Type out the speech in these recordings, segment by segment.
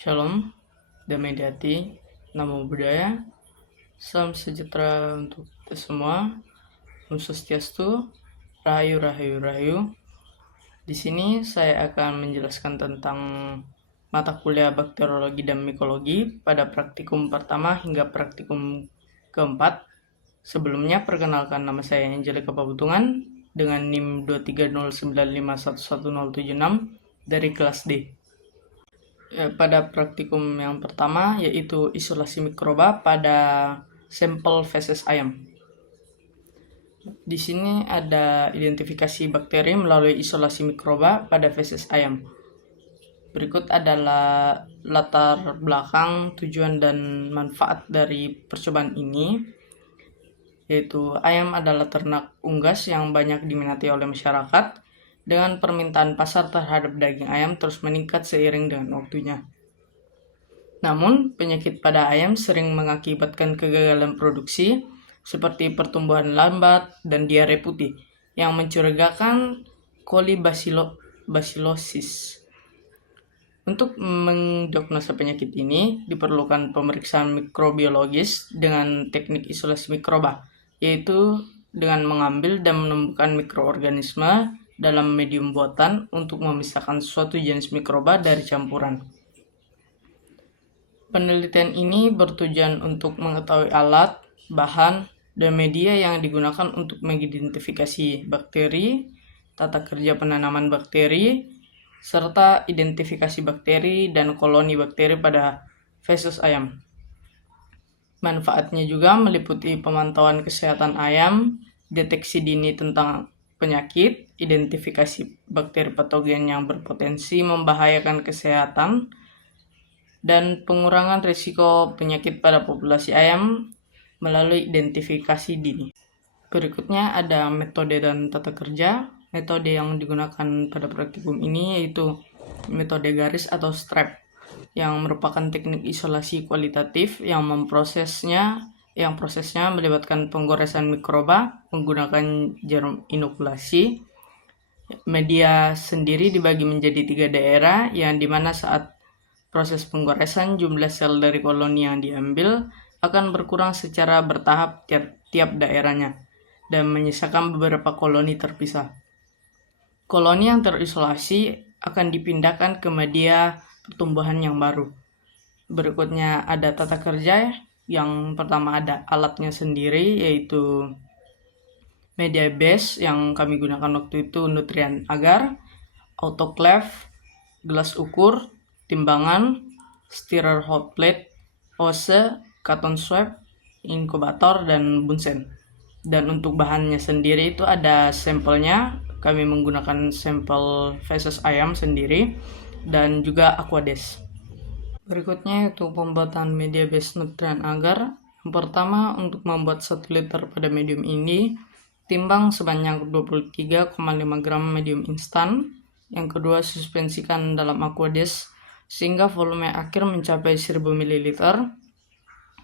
Shalom, damai di hati, namo buddhaya, salam sejahtera untuk kita semua, Om Swastiastu, Rahayu Rahayu Rahayu. Di sini saya akan menjelaskan tentang mata kuliah bakteriologi dan mikologi pada praktikum pertama hingga praktikum keempat. Sebelumnya perkenalkan, nama saya Angelika Pabutungan dengan NIM 23095111076 dari kelas D. Pada praktikum yang pertama yaitu isolasi mikroba pada sampel feses ayam. Di sini ada identifikasi bakteri melalui isolasi mikroba pada feses ayam. Berikut adalah latar belakang, tujuan dan manfaat dari percobaan ini, yaitu ayam adalah ternak unggas yang banyak diminati oleh masyarakat, dengan permintaan pasar terhadap daging ayam terus meningkat seiring dengan waktunya. Namun, penyakit pada ayam sering mengakibatkan kegagalan produksi, seperti pertumbuhan lambat dan diare putih, yang mencurigakan kolibasilosis. Untuk mendiagnosa penyakit ini, diperlukan pemeriksaan mikrobiologis dengan teknik isolasi mikroba, yaitu dengan mengambil dan menemukan mikroorganisme dalam medium buatan untuk memisahkan suatu jenis mikroba dari campuran. Penelitian ini bertujuan untuk mengetahui alat, bahan, dan media yang digunakan untuk mengidentifikasi bakteri, tata kerja penanaman bakteri, serta identifikasi bakteri dan koloni bakteri pada feses ayam. Manfaatnya juga meliputi pemantauan kesehatan ayam, deteksi dini tentang penyakit, identifikasi bakteri patogen yang berpotensi membahayakan kesehatan, dan pengurangan risiko penyakit pada populasi ayam melalui identifikasi dini. Berikutnya ada metode dan tata kerja. Metode yang digunakan pada praktikum ini yaitu metode garis atau strap, yang merupakan teknik isolasi kualitatif yang prosesnya melibatkan penggoresan mikroba menggunakan jarum inokulasi. Media sendiri dibagi menjadi 3 daerah, yang dimana saat proses penggoresan jumlah sel dari koloni yang diambil akan berkurang secara bertahap tiap daerahnya dan menyisakan beberapa koloni terpisah. Koloni yang terisolasi akan dipindahkan ke media pertumbuhan yang baru. Berikutnya ada tata kerja. Yang pertama ada alatnya sendiri, yaitu media base yang kami gunakan waktu itu nutrien agar, autoclave, gelas ukur, timbangan, stirrer hot plate, ose, cotton swab, inkubator, dan bunsen. Dan untuk bahannya sendiri itu ada sampelnya, kami menggunakan sampel feses ayam sendiri dan juga Aquades. Berikutnya itu pembuatan media base nutrien agar. Yang pertama, untuk membuat 1 liter pada medium ini, timbang sebanyak 23,5 gram medium instan. Yang kedua, suspensikan dalam Aquades sehingga volume akhir mencapai 1000 ml.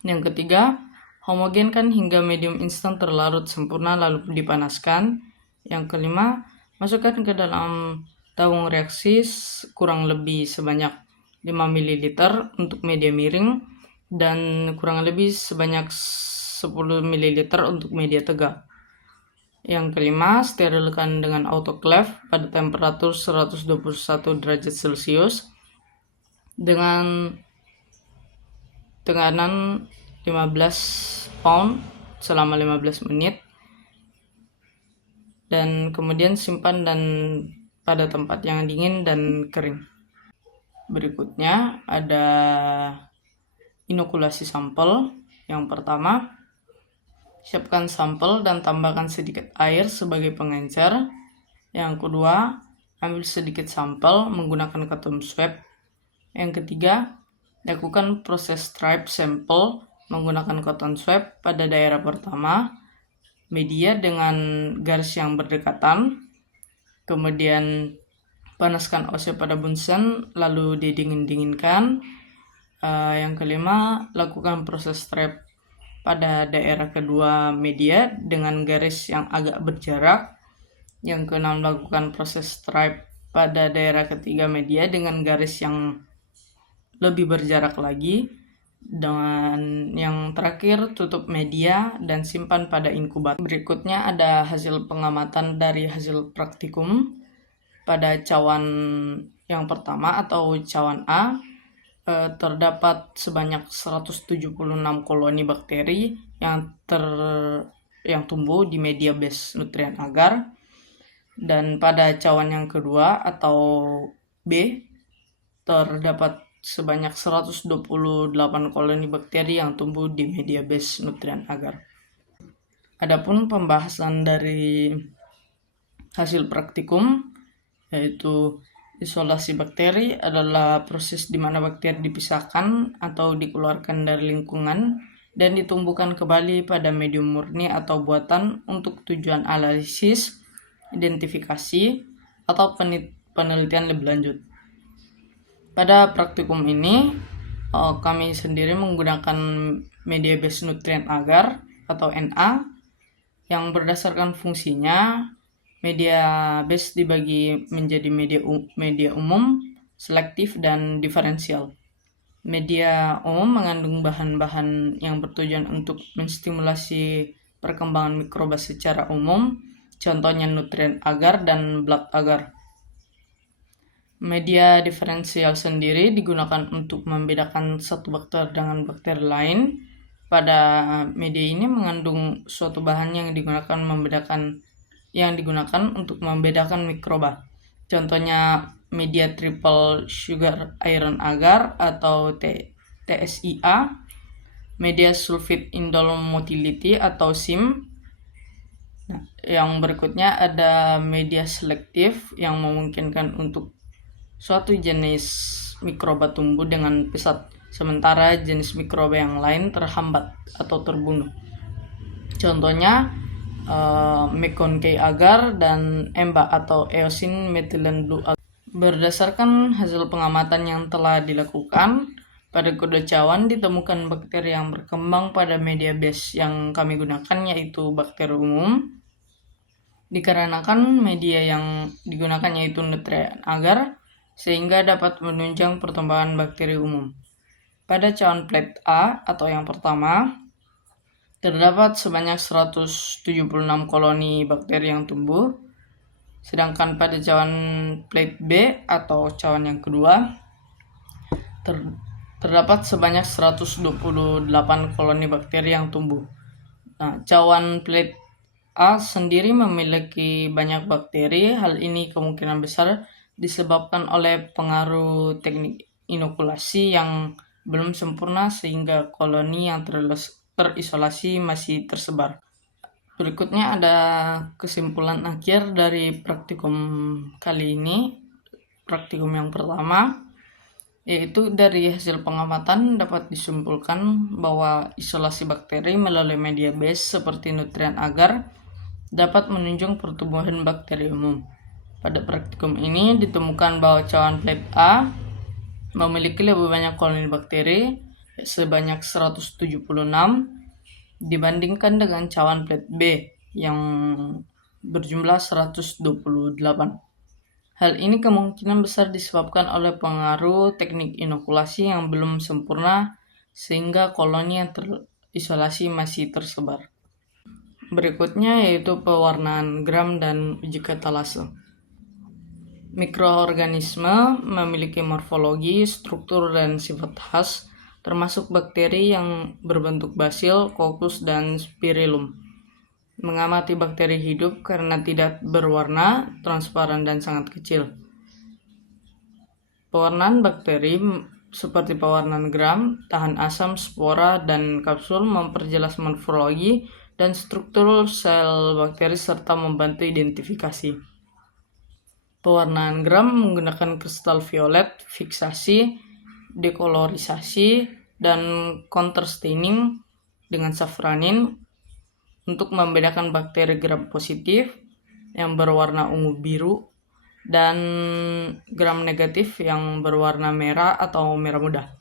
Yang ketiga, homogenkan hingga medium instan terlarut sempurna lalu dipanaskan. Yang kelima, masukkan ke dalam tabung reaksi kurang lebih sebanyak 5 ml untuk media miring dan kurang lebih sebanyak 10 ml untuk media tegak. Yang kelima, sterilkan dengan autoclave pada temperatur 121 derajat Celcius dengan tekanan 15 pound selama 15 menit, dan kemudian simpan pada tempat yang dingin dan kering. Berikutnya ada inokulasi sampel. Yang pertama, siapkan sampel dan tambahkan sedikit air sebagai pengencer. Yang kedua, ambil sedikit sampel menggunakan cotton swab. Yang ketiga, lakukan proses stripe sampel menggunakan cotton swab pada daerah pertama, media dengan garis yang berdekatan. Kemudian panaskan ose pada bunsen lalu didingin-dinginkan. Yang kelima, lakukan proses stripe pada daerah kedua media dengan garis yang agak berjarak. Yang keenam, lakukan proses stripe pada daerah ketiga media dengan garis yang lebih berjarak lagi. Dan yang terakhir, tutup media dan simpan pada inkubator. Berikutnya ada hasil pengamatan dari hasil praktikum. Pada cawan yang pertama atau cawan A, terdapat sebanyak 176 koloni bakteri yang tumbuh di media base nutrien agar. Dan pada cawan yang kedua atau B, terdapat sebanyak 128 koloni bakteri yang tumbuh di media base nutrien agar. Adapun pembahasan dari hasil praktikum, yaitu isolasi bakteri adalah proses di mana bakteri dipisahkan atau dikeluarkan dari lingkungan dan ditumbuhkan kembali pada medium murni atau buatan untuk tujuan analisis, identifikasi, atau penelitian lebih lanjut. Pada praktikum ini, kami sendiri menggunakan media base nutrien agar atau NA yang berdasarkan fungsinya. Media base dibagi menjadi media umum, selektif, dan diferensial. Media umum mengandung bahan-bahan yang bertujuan untuk menstimulasi perkembangan mikroba secara umum, contohnya nutrien agar dan blood agar. Media diferensial sendiri digunakan untuk membedakan satu bakteri dengan bakteri lain. Pada media ini mengandung suatu bahan yang digunakan untuk membedakan mikroba. Contohnya media triple sugar iron agar atau TSIA, media sulfit indole motility atau SIM. Nah, yang berikutnya ada media selektif yang memungkinkan untuk suatu jenis mikroba tumbuh dengan pesat, sementara jenis mikroba yang lain terhambat atau terbunuh. Contohnya Mekon K agar dan EMBA atau Eosin methylene blue agar. Berdasarkan hasil pengamatan yang telah dilakukan, pada kedua cawan ditemukan bakteri yang berkembang pada media base yang kami gunakan, yaitu bakteri umum. Dikarenakan media yang digunakan yaitu nutrien agar, sehingga dapat menunjang pertumbuhan bakteri umum. Pada cawan plate A atau yang pertama, terdapat sebanyak 176 koloni bakteri yang tumbuh, sedangkan pada cawan plate B atau cawan yang kedua, terdapat sebanyak 128 koloni bakteri yang tumbuh. Nah, cawan plate A sendiri memiliki banyak bakteri. Hal ini kemungkinan besar disebabkan oleh pengaruh teknik inokulasi yang belum sempurna sehingga koloni yang terisolasi masih tersebar. Berikutnya ada kesimpulan akhir dari praktikum kali ini. Praktikum yang pertama, yaitu dari hasil pengamatan dapat disimpulkan bahwa isolasi bakteri melalui media base seperti nutrien agar dapat menunjang pertumbuhan bakteri umum. Pada praktikum ini ditemukan bahwa cawan plate A memiliki lebih banyak koloni bakteri, sebanyak 176, dibandingkan dengan cawan plate B yang berjumlah 128. Hal ini kemungkinan besar disebabkan oleh pengaruh teknik inokulasi yang belum sempurna sehingga koloni yang terisolasi masih tersebar. Berikutnya yaitu pewarnaan gram dan uji katalase. Mikroorganisme memiliki morfologi, struktur, dan sifat khas, termasuk bakteri yang berbentuk basil, kokus, dan spirillum. Mengamati bakteri hidup karena tidak berwarna, transparan, dan sangat kecil. Pewarnaan bakteri seperti pewarnaan gram, tahan asam, spora, dan kapsul memperjelas morfologi dan struktur sel bakteri serta membantu identifikasi. Pewarnaan gram menggunakan kristal violet, fiksasi, dekolorisasi, dan counterstaining dengan safranin untuk membedakan bakteri gram positif yang berwarna ungu biru dan gram negatif yang berwarna merah atau merah muda.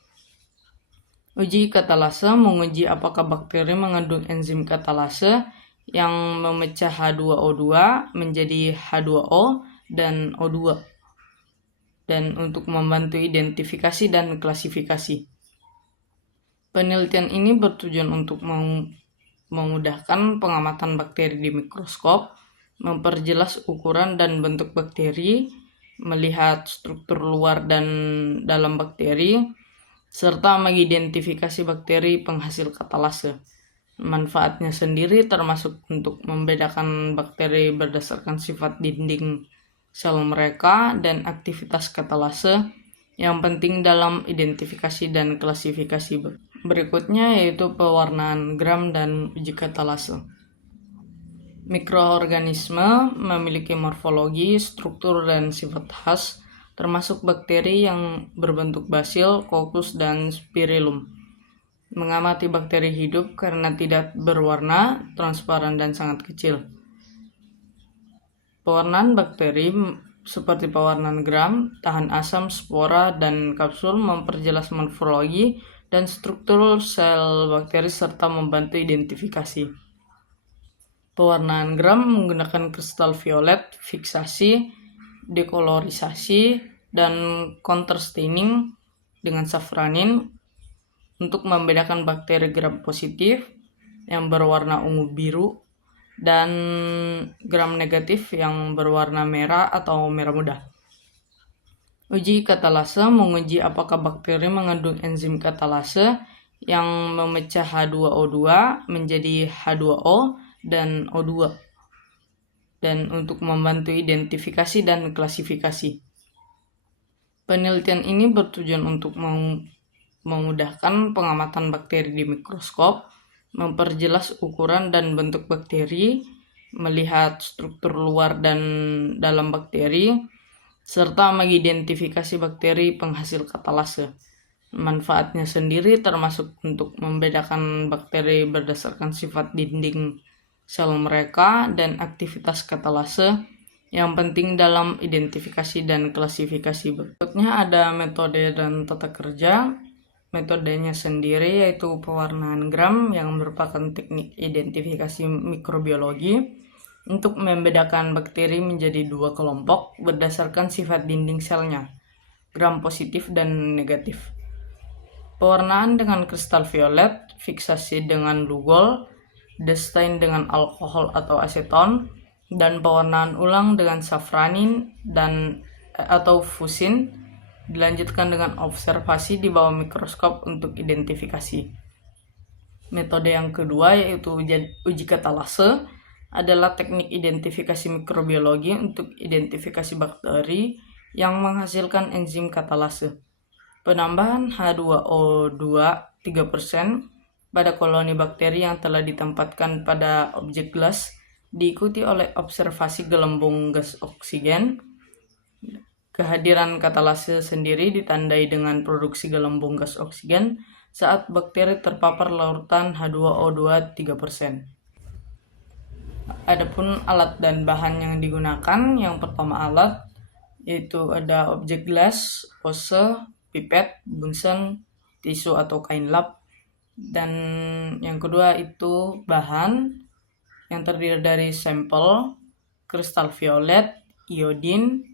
Uji katalase menguji apakah bakteri mengandung enzim katalase yang memecah H2O2 menjadi H2O dan O2. dan untuk membantu identifikasi dan klasifikasi. Penelitian ini bertujuan untuk memudahkan pengamatan bakteri di mikroskop, memperjelas ukuran dan bentuk bakteri, melihat struktur luar dan dalam bakteri, serta mengidentifikasi bakteri penghasil katalase. Manfaatnya sendiri termasuk untuk membedakan bakteri berdasarkan sifat dinding sel mereka dan aktivitas katalase yang penting dalam identifikasi dan klasifikasi. Berikutnya yaitu pewarnaan gram dan uji katalase. Mikroorganisme memiliki morfologi, struktur, dan sifat khas, termasuk bakteri yang berbentuk basil, kokus, dan spirillum. Mengamati bakteri hidup karena tidak berwarna, transparan, dan sangat kecil. Pewarnaan bakteri seperti pewarnaan gram, tahan asam, spora, dan kapsul memperjelas morfologi dan struktur sel bakteri serta membantu identifikasi. Pewarnaan gram menggunakan kristal violet, fiksasi, dekolorisasi, dan counterstaining dengan safranin untuk membedakan bakteri gram positif yang berwarna ungu biru dan gram negatif yang berwarna merah atau merah muda. Uji katalase menguji apakah bakteri mengandung enzim katalase yang memecah H2O2 menjadi H2O dan O2 dan untuk membantu identifikasi dan klasifikasi. Penelitian ini bertujuan untuk memudahkan pengamatan bakteri di mikroskop, memperjelas ukuran dan bentuk bakteri, melihat struktur luar dan dalam bakteri, serta mengidentifikasi bakteri penghasil katalase. Manfaatnya sendiri termasuk untuk membedakan bakteri berdasarkan sifat dinding sel mereka dan aktivitas katalase yang penting dalam identifikasi dan klasifikasi. Berikutnya ada metode dan tata kerja. Metodenya sendiri yaitu pewarnaan gram yang merupakan teknik identifikasi mikrobiologi untuk membedakan bakteri menjadi dua kelompok berdasarkan sifat dinding selnya, gram positif dan negatif. Pewarnaan dengan kristal violet, fiksasi dengan Lugol, destain dengan alkohol atau aseton, dan pewarnaan ulang dengan safranin dan atau fusin dilanjutkan dengan observasi di bawah mikroskop untuk identifikasi. Metode yang kedua yaitu uji katalase adalah teknik identifikasi mikrobiologi untuk identifikasi bakteri yang menghasilkan enzim katalase. Penambahan H2O2 3% pada koloni bakteri yang telah ditempatkan pada objek gelas diikuti oleh observasi gelembung gas oksigen. Kehadiran katalase sendiri ditandai dengan produksi gelembung gas oksigen saat bakteri terpapar larutan H2O2 3%. Adapun alat dan bahan yang digunakan, yang pertama alat yaitu ada objek gelas, pose, pipet, bunsen, tisu atau kain lap, dan yang kedua itu bahan yang terdiri dari sampel, kristal violet, iodin,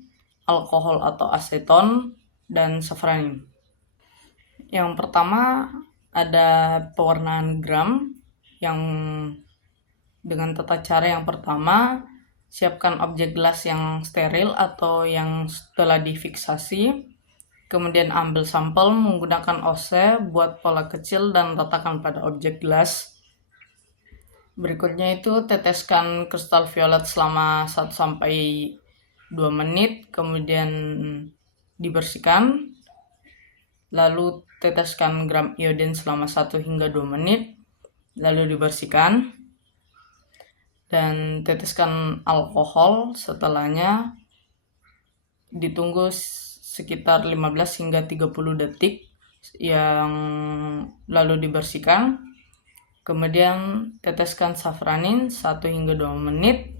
alkohol atau aseton, dan safranin. Yang pertama ada pewarnaan gram yang dengan tata cara yang pertama, siapkan objek gelas yang steril atau yang telah difiksasi. Kemudian ambil sampel menggunakan OC, buat pola kecil dan letakkan pada objek gelas. Berikutnya itu teteskan kristal violet selama 1-2 menit, kemudian dibersihkan. Lalu teteskan gram iodin selama 1-2 menit, lalu dibersihkan. Dan teteskan alkohol setelahnya, ditunggu sekitar 15-30 detik yang lalu dibersihkan. Kemudian teteskan safranin 1-2 menit,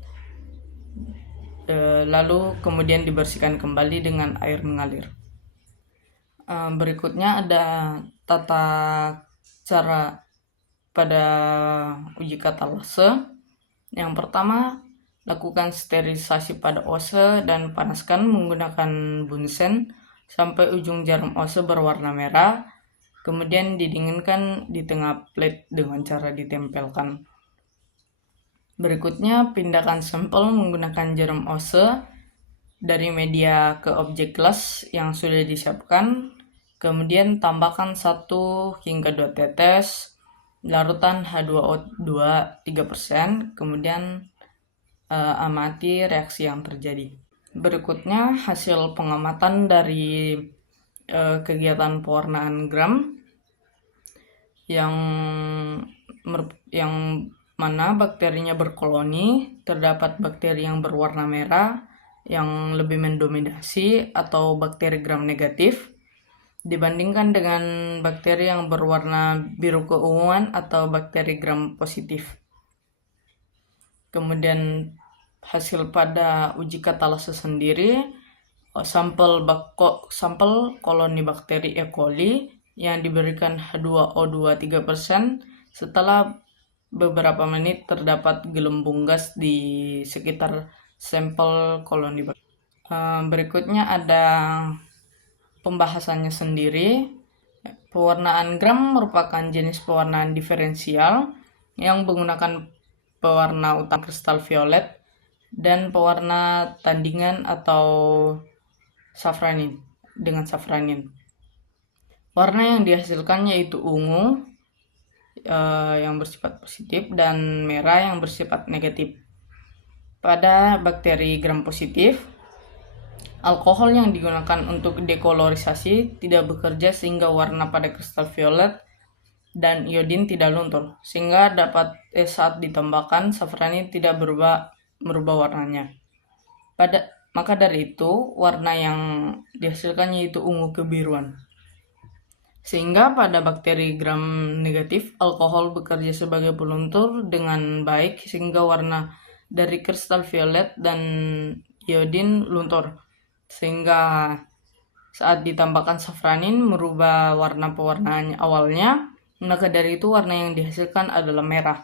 lalu kemudian dibersihkan kembali dengan air mengalir. Berikutnya ada tata cara pada uji katalase. Yang pertama, lakukan sterilisasi pada OC dan panaskan menggunakan bunsen sampai ujung jarum ose berwarna merah, kemudian didinginkan di tengah plate dengan cara ditempelkan. Berikutnya, pindahkan sampel menggunakan jarum ose dari media ke objek gelas yang sudah disiapkan. Kemudian tambahkan 1 hingga 2 tetes larutan H2O2 3%, kemudian amati reaksi yang terjadi. Berikutnya, hasil pengamatan dari kegiatan pewarnaan gram yang mana bakterinya berkoloni. Terdapat bakteri yang berwarna merah yang lebih mendominasi atau bakteri gram negatif dibandingkan dengan bakteri yang berwarna biru keunguan atau bakteri gram positif. Kemudian hasil pada uji katalase sendiri, sampel koloni bakteri E. coli yang diberikan H2O2 3%, setelah beberapa menit terdapat gelembung gas di sekitar sampel koloni bakteri. Berikutnya ada pembahasannya sendiri. Pewarnaan gram merupakan jenis pewarnaan diferensial yang menggunakan pewarna utama kristal violet dan pewarna tandingan atau safranin dengan safranin. Warna yang dihasilkan yaitu ungu yang bersifat positif dan merah yang bersifat negatif. Pada bakteri gram positif, alkohol yang digunakan untuk dekolorisasi tidak bekerja sehingga warna pada kristal violet dan iodin tidak luntur, sehingga saat ditambahkan safranin tidak merubah warnanya. Maka dari itu, warna yang dihasilkan yaitu ungu kebiruan. Sehingga pada bakteri gram negatif, alkohol bekerja sebagai peluntur dengan baik sehingga warna dari kristal violet dan iodin luntur. Sehingga saat ditambahkan safranin merubah warna pewarnaannya awalnya, maka dari itu warna yang dihasilkan adalah merah.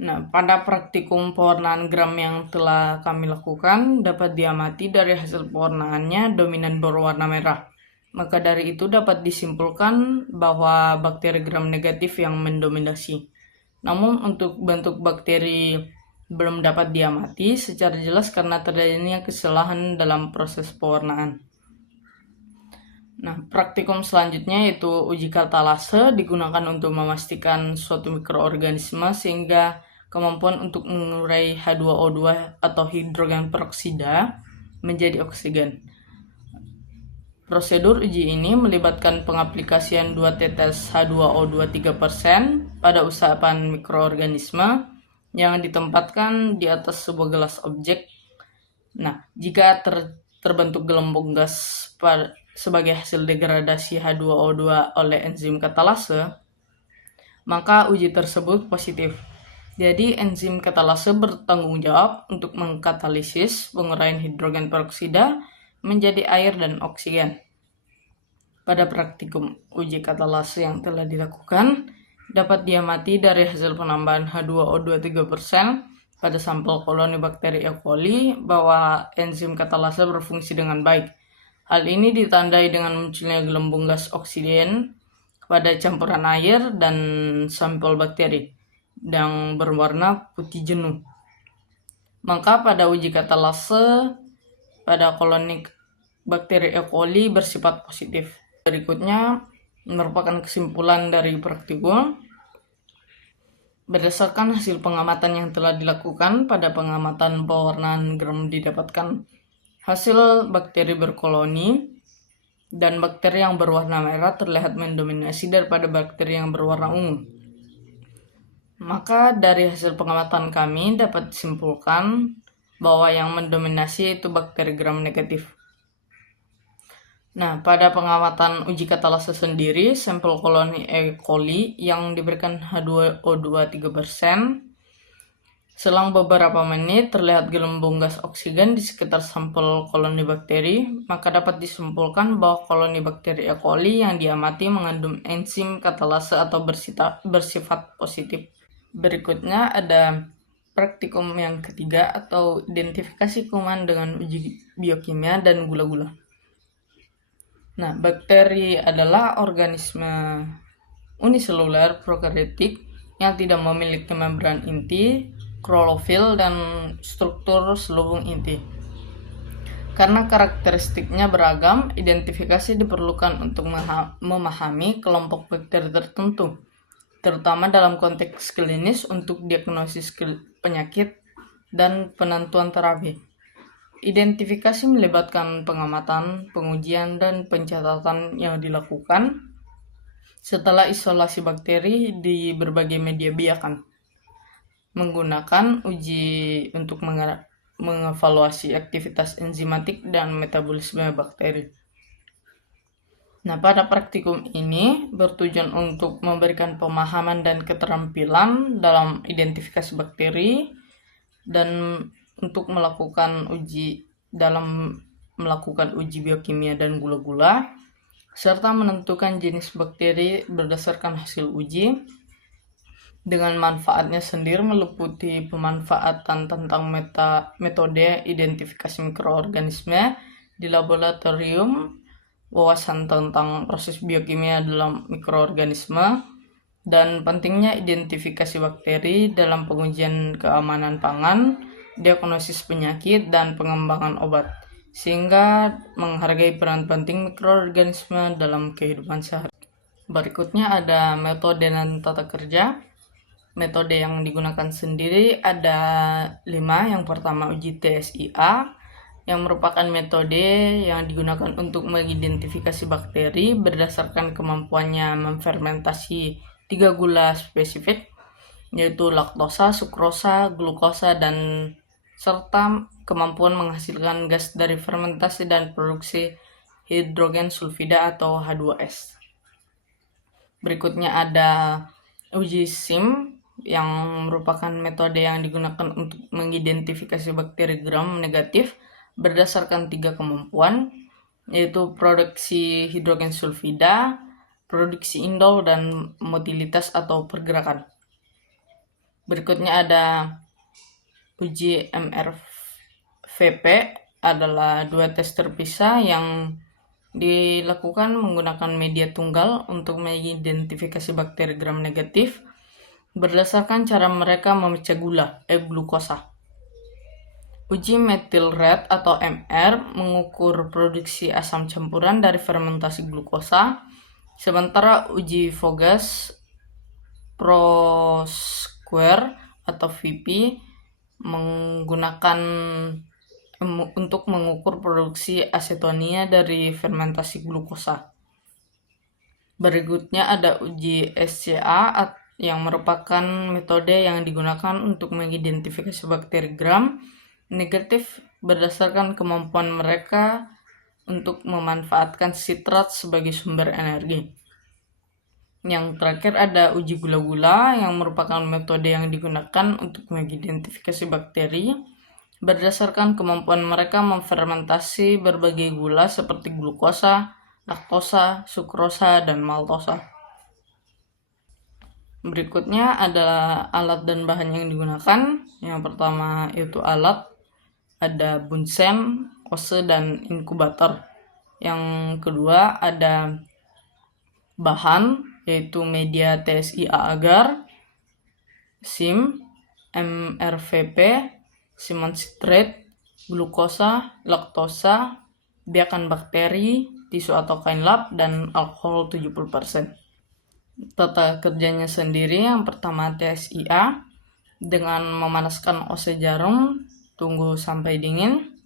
Nah, pada praktikum pewarnaan gram yang telah kami lakukan, dapat diamati dari hasil pewarnaannya dominan berwarna merah. Maka dari itu dapat disimpulkan bahwa bakteri gram negatif yang mendominasi. Namun untuk bentuk bakteri belum dapat diamati secara jelas karena terjadinya kesalahan dalam proses pewarnaan. Nah, praktikum selanjutnya yaitu uji katalase digunakan untuk memastikan suatu mikroorganisme sehingga kemampuan untuk mengurai H2O2 atau hidrogen peroksida menjadi oksigen. Prosedur uji ini melibatkan pengaplikasian 2 tetes H2O2 3% pada usapan mikroorganisme yang ditempatkan di atas sebuah gelas objek. Nah, jika terbentuk gelembung gas sebagai hasil degradasi H2O2 oleh enzim katalase, maka uji tersebut positif. Jadi enzim katalase bertanggung jawab untuk mengkatalisis penguraian hidrogen peroksida menjadi air dan oksigen. Pada praktikum uji katalase yang telah dilakukan, dapat diamati dari hasil penambahan H2O2 3% pada sampel koloni bakteri E. coli bahwa enzim katalase berfungsi dengan baik. Hal ini ditandai dengan munculnya gelembung gas oksigen pada campuran air dan sampel bakteri yang berwarna putih jenuh. Maka pada uji katalase pada koloni bakteri E. coli bersifat positif. Berikutnya merupakan kesimpulan dari praktikum. Berdasarkan hasil pengamatan yang telah dilakukan pada pengamatan pewarnaan gram didapatkan hasil bakteri berkoloni dan bakteri yang berwarna merah terlihat mendominasi daripada bakteri yang berwarna ungu. Maka dari hasil pengamatan kami dapat disimpulkan bahwa yang mendominasi itu bakteri gram negatif. Nah, pada pengamatan uji katalase sendiri, sampel koloni E. coli yang diberikan H2O2 3%, selang beberapa menit terlihat gelembung gas oksigen di sekitar sampel koloni bakteri, maka dapat disimpulkan bahwa koloni bakteri E. coli yang diamati mengandung enzim katalase atau bersifat positif. Berikutnya ada praktikum yang ketiga atau identifikasi kuman dengan uji biokimia dan gula-gula. Nah, bakteri adalah organisme uniseluler prokariotik yang tidak memiliki membran inti, klorofil, dan struktur selubung inti. Karena karakteristiknya beragam, identifikasi diperlukan untuk memahami kelompok bakteri tertentu, terutama dalam konteks klinis untuk diagnosis penyakit dan penentuan terapi. Identifikasi melibatkan pengamatan, pengujian, dan pencatatan yang dilakukan setelah isolasi bakteri di berbagai media biakan, menggunakan uji untuk mengevaluasi aktivitas enzimatik dan metabolisme bakteri. Nah, pada praktikum ini bertujuan untuk memberikan pemahaman dan keterampilan dalam identifikasi bakteri dan untuk melakukan uji biokimia dan gula-gula, serta menentukan jenis bakteri berdasarkan hasil uji, dengan manfaatnya sendiri meliputi pemanfaatan tentang metode identifikasi mikroorganisme di laboratorium, wawasan tentang proses biokimia dalam mikroorganisme, dan pentingnya identifikasi bakteri dalam pengujian keamanan pangan, diagnosis penyakit, dan pengembangan obat, sehingga menghargai peran penting mikroorganisme dalam kehidupan sehari. Berikutnya ada metode dan tata kerja. Metode yang digunakan sendiri ada 5. Yang pertama uji TSIA, yang merupakan metode yang digunakan untuk mengidentifikasi bakteri berdasarkan kemampuannya memfermentasi 3 gula spesifik, yaitu laktosa, sukrosa, glukosa, dan serta kemampuan menghasilkan gas dari fermentasi dan produksi hidrogen sulfida atau H2S. Berikutnya ada uji SIM, yang merupakan metode yang digunakan untuk mengidentifikasi bakteri gram negatif berdasarkan 3 kemampuan, yaitu produksi hidrogen sulfida, produksi indol, dan motilitas atau pergerakan. Berikutnya ada uji MRVP, adalah 2 tes terpisah yang dilakukan menggunakan media tunggal untuk mengidentifikasi bakteri gram negatif berdasarkan cara mereka memecah glukosa. Uji methyl red atau MR mengukur produksi asam campuran dari fermentasi glukosa, sementara uji Voges Pro-Square atau VP menggunakan untuk mengukur produksi asetonia dari fermentasi glukosa. Berikutnya ada uji SCA, yang merupakan metode yang digunakan untuk mengidentifikasi bakteri gram negatif berdasarkan kemampuan mereka untuk memanfaatkan sitrat sebagai sumber energi. Yang terakhir ada uji gula-gula, yang merupakan metode yang digunakan untuk mengidentifikasi bakteri berdasarkan kemampuan mereka memfermentasi berbagai gula seperti glukosa, laktosa, sukrosa, dan maltosa. Berikutnya adalah alat dan bahan yang digunakan. Yang pertama itu alat, ada Bunsen, ose, dan inkubator. Yang kedua ada bahan, yaitu media TSIA agar, SIM, MRVP, Simon citrate, glukosa, laktosa, biakan bakteri, tisu atau kain lap, dan alkohol 70%. Tata kerjanya sendiri, yang pertama TSIA, dengan memanaskan ose jarum, tunggu sampai dingin,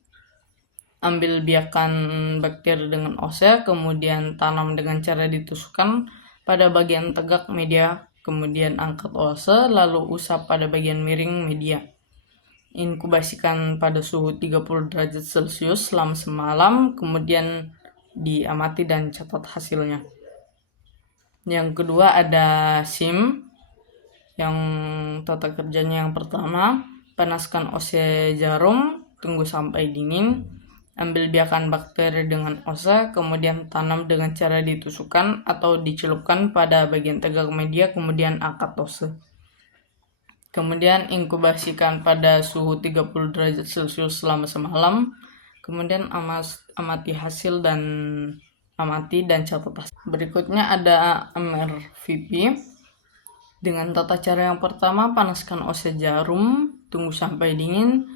ambil biakan bakteri dengan ose, kemudian tanam dengan cara ditusukkan pada bagian tegak media, kemudian angkat ose, lalu usap pada bagian miring media. Inkubasikan pada suhu 30 derajat Celcius selama semalam, kemudian diamati dan catat hasilnya. Yang kedua ada SIM, yang tata kerjanya yang pertama, panaskan ose jarum, tunggu sampai dingin, ambil biakan bakteri dengan ose, kemudian tanam dengan cara ditusukkan atau dicelupkan pada bagian tegak media, kemudian angkat ose. Kemudian inkubasikan pada suhu 30 derajat Celcius selama semalam, kemudian amati hasil dan amati dan catat hasil. Berikutnya ada MRVP. Dengan tata cara yang pertama, panaskan ose jarum, tunggu sampai dingin,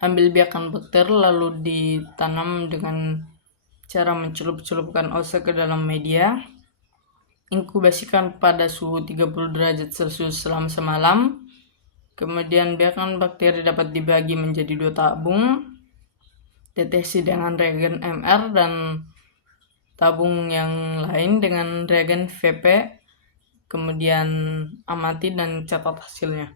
ambil biakan bakteri lalu ditanam dengan cara mencelup-celupkan ose ke dalam media. Inkubasikan pada suhu 30 derajat Celcius selama semalam. Kemudian biarkan bakteri dapat dibagi menjadi 2 tabung. Deteksi dengan reagen MR dan tabung yang lain dengan reagen VP. Kemudian amati dan catat hasilnya.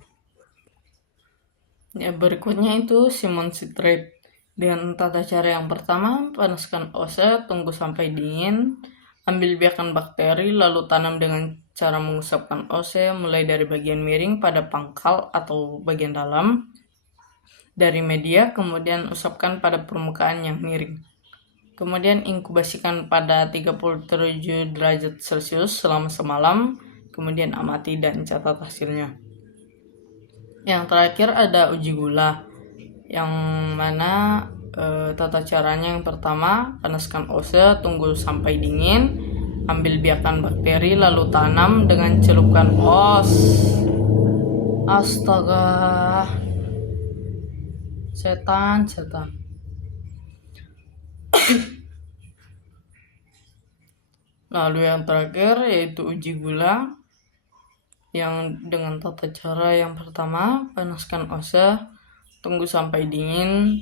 Ya, berikutnya itu Simon citrate. Dengan tata cara yang pertama, panaskan ose, tunggu sampai dingin, ambil biakan bakteri, lalu tanam dengan cara mengusapkan ose mulai dari bagian miring pada pangkal atau bagian dalam dari media, kemudian usapkan pada permukaan yang miring. Kemudian inkubasikan pada 37 derajat Celcius selama semalam, kemudian amati dan catat hasilnya. Yang terakhir ada uji gula, yang mana tata caranya yang pertama, panaskan ose, tunggu sampai dingin, ambil biakan bakteri lalu tanam dengan celupkan os. Astaga, setan. Lalu yang terakhir yaitu uji gula, yang dengan tata cara yang pertama, panaskan ose, tunggu sampai dingin,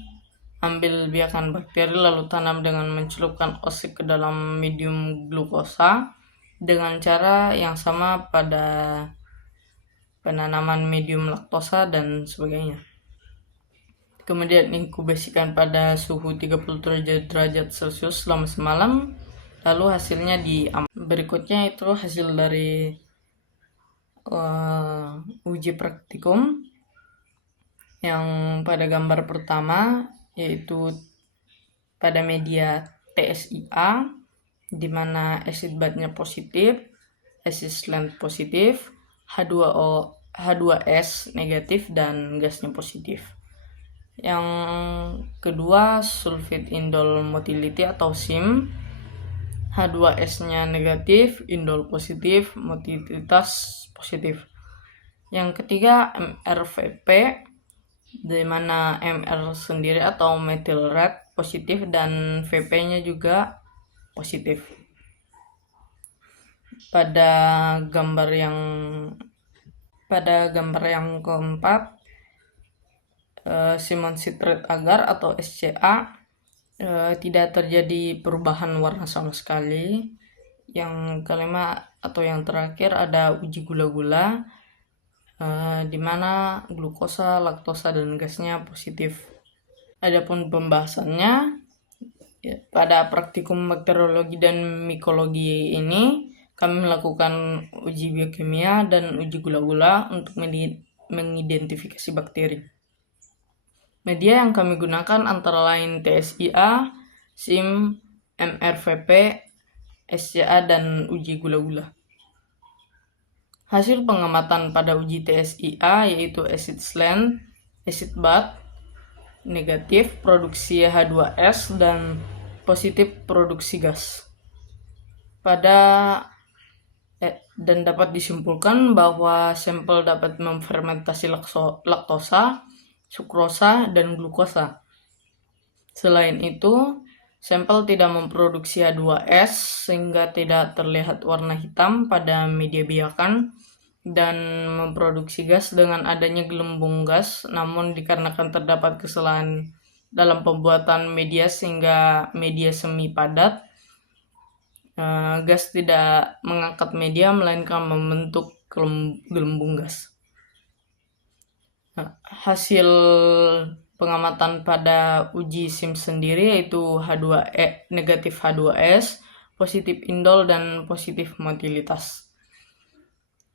ambil biakan bakteri lalu tanam dengan mencelupkan ose ke dalam medium glukosa dengan cara yang sama pada penanaman medium laktosa dan sebagainya. Kemudian inkubasikan pada suhu 30 derajat Celcius selama semalam, lalu hasilnya berikutnya itu hasil dari uji praktikum yang pada gambar pertama, yaitu pada media TSIA, di mana acid bath-nya positif, acid slant positif, H2S negatif, dan gasnya positif. Yang kedua, sulfit indol motility atau SIM, H2S-nya negatif, indol positif, motilitas positif. Yang ketiga, MRVP, di mana MR sendiri atau methyl red positif dan VP-nya juga positif. Pada gambar yang keempat, Simon citrate agar atau SCA, tidak terjadi perubahan warna sama sekali. Yang kelima atau yang terakhir ada uji gula-gula, di mana glukosa, laktosa, dan gasnya positif. Adapun pembahasannya, pada praktikum bakteriologi dan mikologi ini kami melakukan uji biokimia dan uji gula-gula untuk mengidentifikasi bakteri. Media yang kami gunakan antara lain TSIA, SIM, MRVP, SCA, dan uji gula-gula. Hasil pengamatan pada uji TSIA yaitu acid slant, acid bath, negatif produksi H2S, dan positif produksi gas. Dan dapat disimpulkan bahwa sampel dapat memfermentasi laktosa, sukrosa, dan glukosa. Selain itu, sampel tidak memproduksi H2S sehingga tidak terlihat warna hitam pada media biakan dan memproduksi gas dengan adanya gelembung gas, namun dikarenakan terdapat kesalahan dalam pembuatan media sehingga media semi padat, gas tidak mengangkat media melainkan membentuk gelembung gas. Hasil pengamatan pada uji SIM sendiri yaitu negatif H2S, positif indol, dan positif motilitas.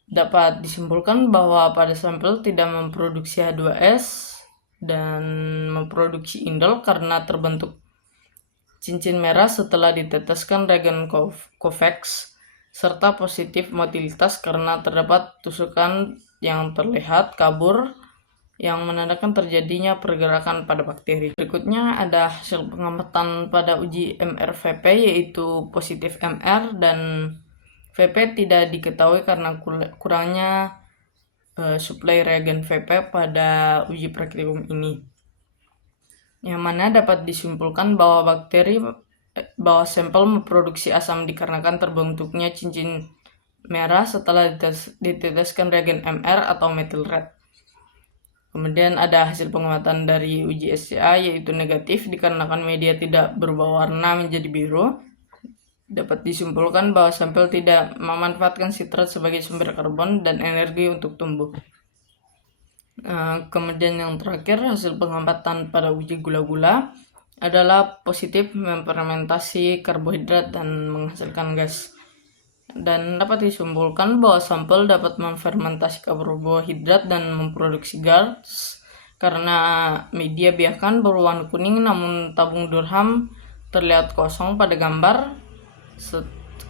Dapat disimpulkan bahwa pada sampel tidak memproduksi H2S dan memproduksi indol karena terbentuk cincin merah setelah diteteskan reagen COVAX, serta positif motilitas karena terdapat tusukan yang terlihat kabur yang menandakan terjadinya pergerakan pada bakteri. Berikutnya ada hasil pengamatan pada uji MRVP, yaitu positif MR dan VP tidak diketahui karena kurangnya suplai reagen VP pada uji praktikum ini, yang mana dapat disimpulkan bahwa sampel memproduksi asam dikarenakan terbentuknya cincin merah setelah diteteskan reagen MR atau methyl red. Kemudian ada hasil pengamatan dari uji SCA, yaitu negatif dikarenakan media tidak berubah warna menjadi biru. Dapat disimpulkan bahwa sampel tidak memanfaatkan sitrat sebagai sumber karbon dan energi untuk tumbuh. Kemudian yang terakhir, hasil pengamatan pada uji gula-gula adalah positif memfermentasi karbohidrat dan menghasilkan gas. Dan dapat disimpulkan bahwa sampel dapat memfermentasi karbohidrat dan memproduksi gas karena media biakan berwarna kuning, namun tabung Durham terlihat kosong pada gambar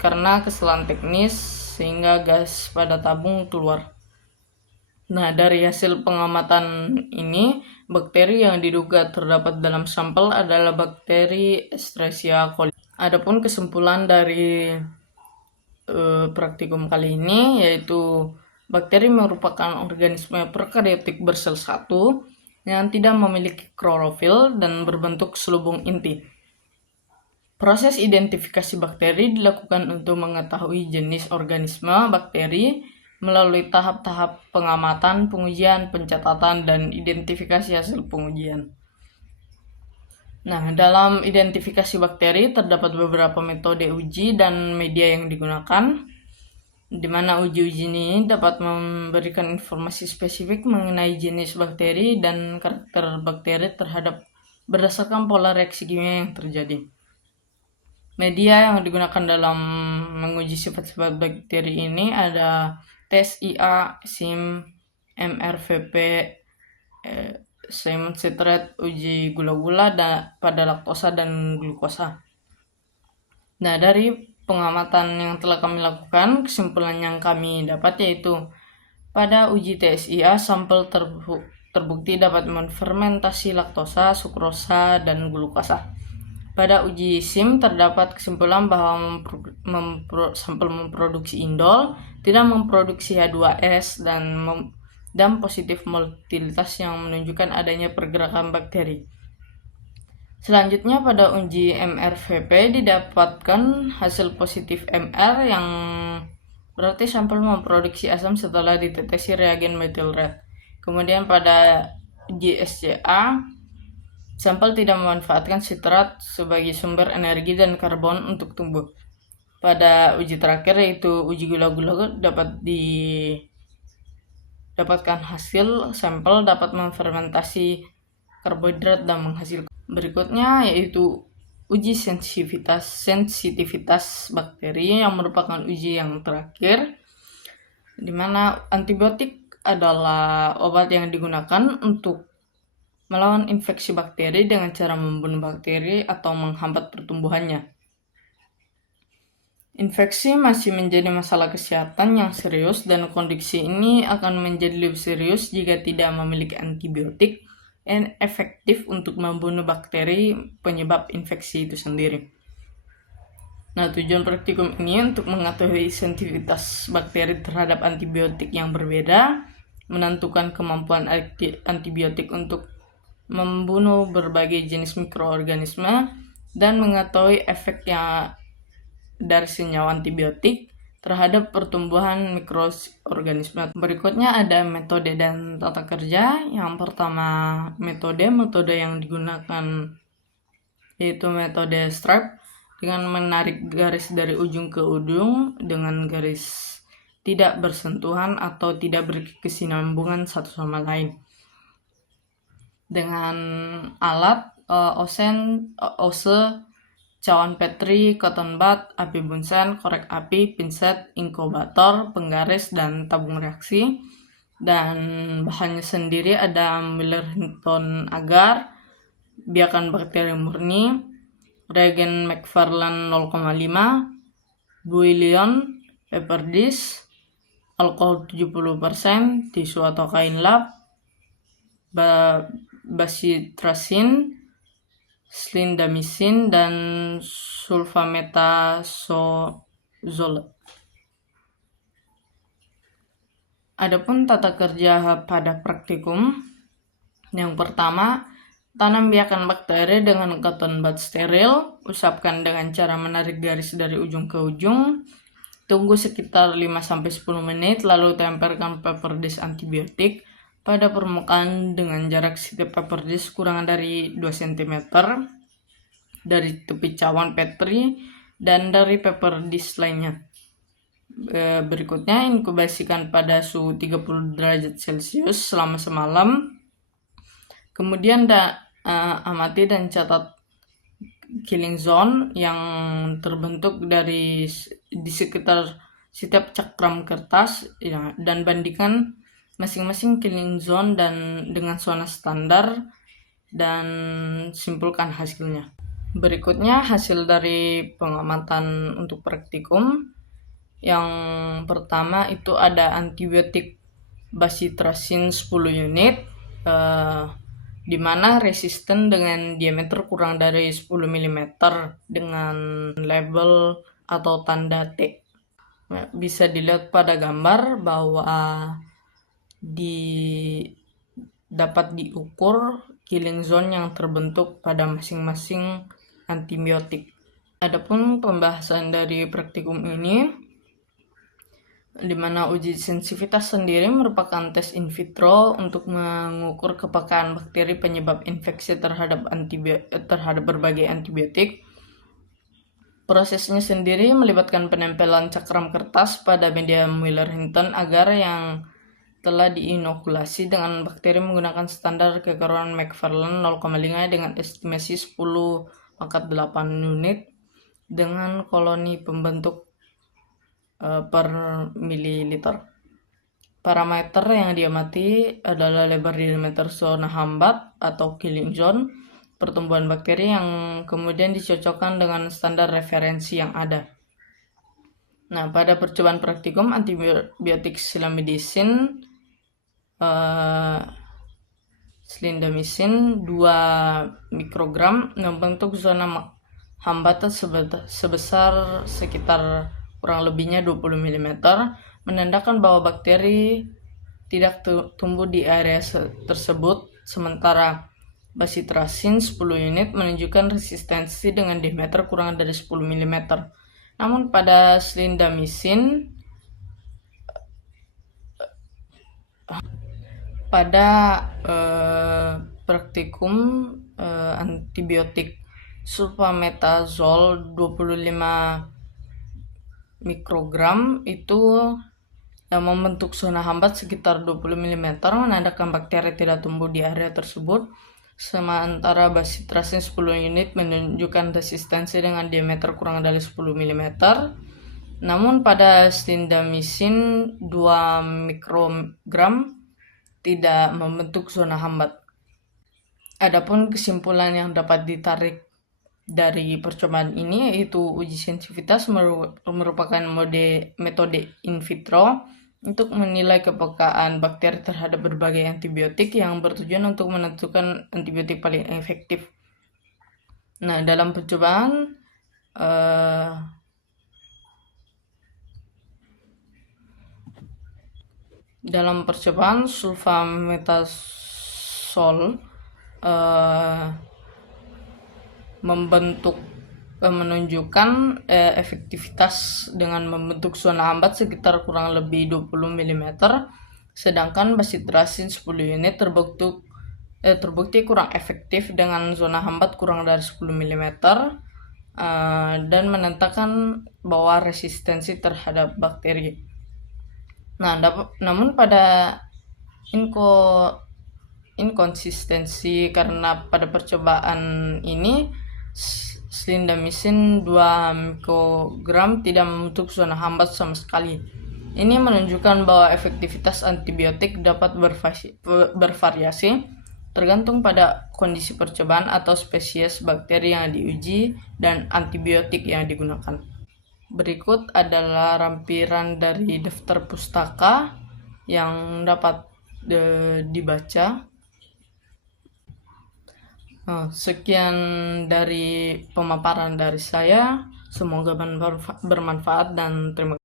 karena kesalahan teknis sehingga gas pada tabung keluar. Nah, dari hasil pengamatan ini, bakteri yang diduga terdapat dalam sampel adalah bakteri Escherichia coli. Adapun kesimpulan dari praktikum kali ini, yaitu bakteri merupakan organisme prokaryotik bersel satu yang tidak memiliki klorofil dan berbentuk selubung inti. Proses identifikasi bakteri dilakukan untuk mengetahui jenis organisme bakteri melalui tahap-tahap pengamatan, pengujian, pencatatan, dan identifikasi hasil pengujian. Nah, dalam identifikasi bakteri terdapat beberapa metode uji dan media yang digunakan, di mana uji-uji ini dapat memberikan informasi spesifik mengenai jenis bakteri dan karakter bakteri berdasarkan pola reaksi kimia yang terjadi. Media yang digunakan dalam menguji sifat-sifat bakteri ini ada tes IA, SIM, MRVP, Simon Citrate, uji gula-gula pada laktosa dan glukosa. Nah, dari pengamatan yang telah kami lakukan, kesimpulan yang kami dapat yaitu pada uji TSIA, sampel terbukti dapat menfermentasi laktosa, sukrosa, dan glukosa. Pada uji SIM terdapat kesimpulan bahwa sampel memproduksi indol, tidak memproduksi H2S, dan positif motilitasi yang menunjukkan adanya pergerakan bakteri. Selanjutnya pada uji MRVP didapatkan hasil positif MR yang berarti sampel memproduksi asam setelah ditetesi reagen methyl red. Kemudian pada uji SCA, sampel tidak memanfaatkan sitrat sebagai sumber energi dan karbon untuk tumbuh. Pada uji terakhir, yaitu uji gula-gula, dapatkan hasil sampel dapat memfermentasi karbohidrat dan menghasilkan. Berikutnya yaitu uji sensitivitas bakteri yang merupakan uji yang terakhir, di mana antibiotik adalah obat yang digunakan untuk melawan infeksi bakteri dengan cara membunuh bakteri atau menghambat pertumbuhannya. Infeksi masih menjadi masalah kesehatan yang serius dan kondisi ini akan menjadi lebih serius jika tidak memiliki antibiotik yang efektif untuk membunuh bakteri penyebab infeksi itu sendiri. Nah, tujuan praktikum ini untuk mengetahui sensitivitas bakteri terhadap antibiotik yang berbeda, menentukan kemampuan antibiotik untuk membunuh berbagai jenis mikroorganisme, dan mengetahui efeknya dari senyawa antibiotik terhadap pertumbuhan mikroorganisme. Berikutnya ada metode dan tata kerja. Yang pertama, metode yang digunakan yaitu metode stripe dengan menarik garis dari ujung ke ujung dengan garis tidak bersentuhan atau tidak berkesinambungan satu sama lain. Dengan alat ose, cawan Petri, cotton bud, api bunsen, korek api, pinset, inkubator, penggaris, dan tabung reaksi. Dan bahannya sendiri ada Miller-Hinton agar, biakan bakteri murni, reagen McFarland 0,5, bouillon, paper dish, alkohol 70%, tisu atau kain lap, bacitracin, slindamicin, dan sulfametazole. Adapun tata kerja pada praktikum, yang pertama, tanam biakan bakteri dengan cotton bud steril, usapkan dengan cara menarik garis dari ujung ke ujung, tunggu sekitar 5-10 menit, lalu tempelkan paper dish antibiotik pada permukaan dengan jarak setiap paper dish kurang dari 2 cm dari tepi cawan Petri dan dari paper dish lainnya. Berikutnya, inkubasikan pada suhu 30 derajat Celcius selama semalam. Kemudian amati dan catat killing zone yang terbentuk di sekitar setiap cakram kertas, ya, dan bandingkan masing-masing killing zone dengan zona standar dan simpulkan hasilnya. Berikutnya, hasil dari pengamatan untuk praktikum. Yang pertama itu ada antibiotik bacitracin 10 unit, di mana resisten dengan diameter kurang dari 10 mm dengan label atau tanda T. Bisa dilihat pada gambar bahwa dapat diukur killing zone yang terbentuk pada masing-masing antibiotik. Adapun pembahasan dari praktikum ini, di mana uji sensitivitas sendiri merupakan tes in vitro untuk mengukur kepekaan bakteri penyebab infeksi terhadap berbagai antibiotik. Prosesnya sendiri melibatkan penempelan cakram kertas pada media Mueller-Hinton agar yang telah diinokulasi dengan bakteri menggunakan standar kekaruan Macfarlane 0,5 dengan estimasi 10⁸ unit dengan koloni pembentuk per mililiter. Parameter yang diamati adalah lebar diameter zona hambat atau killing zone pertumbuhan bakteri yang kemudian dicocokkan dengan standar referensi yang ada. Nah, pada percobaan praktikum antibiotik slindamicin 2 mikrogram membentuk zona hambatan sebesar sekitar kurang lebihnya 20 mm, menandakan bahwa bakteri tidak tumbuh di area tersebut, sementara bacitracin 10 unit menunjukkan resistensi dengan diameter kurang dari 10 mm. Namun pada slindamicin, pada praktikum antibiotik sulfametazole 25 mikrogram itu membentuk zona hambat sekitar 20 mm, menandakan bakteri tidak tumbuh di area tersebut, sementara bacitracin 10 unit menunjukkan resistensi dengan diameter kurang dari 10 mm. Namun pada slindamicin 2 mikrogram tidak membentuk zona hambat. Adapun kesimpulan yang dapat ditarik dari percobaan ini yaitu uji sensitivitas merupakan metode in vitro untuk menilai kepekaan bakteri terhadap berbagai antibiotik yang bertujuan untuk menentukan antibiotik paling efektif. Nah, dalam percobaan sulfametazole menunjukkan efektivitas dengan membentuk zona hambat sekitar kurang lebih 20 mm, sedangkan bacitracin 10 unit terbukti kurang efektif dengan zona hambat kurang dari 10 mm dan menandakan bahwa resistensi terhadap bakteri. Nah, namun pada inkonsistensi karena pada percobaan ini slindamicin 2 mikrogram tidak membentuk zona hambat sama sekali. Ini menunjukkan bahwa efektivitas antibiotik dapat bervariasi tergantung pada kondisi percobaan atau spesies bakteri yang diuji dan antibiotik yang digunakan. Berikut adalah lampiran dari daftar pustaka yang dapat dibaca. Sekian dari pemaparan dari saya. Semoga bermanfaat dan terima kasih.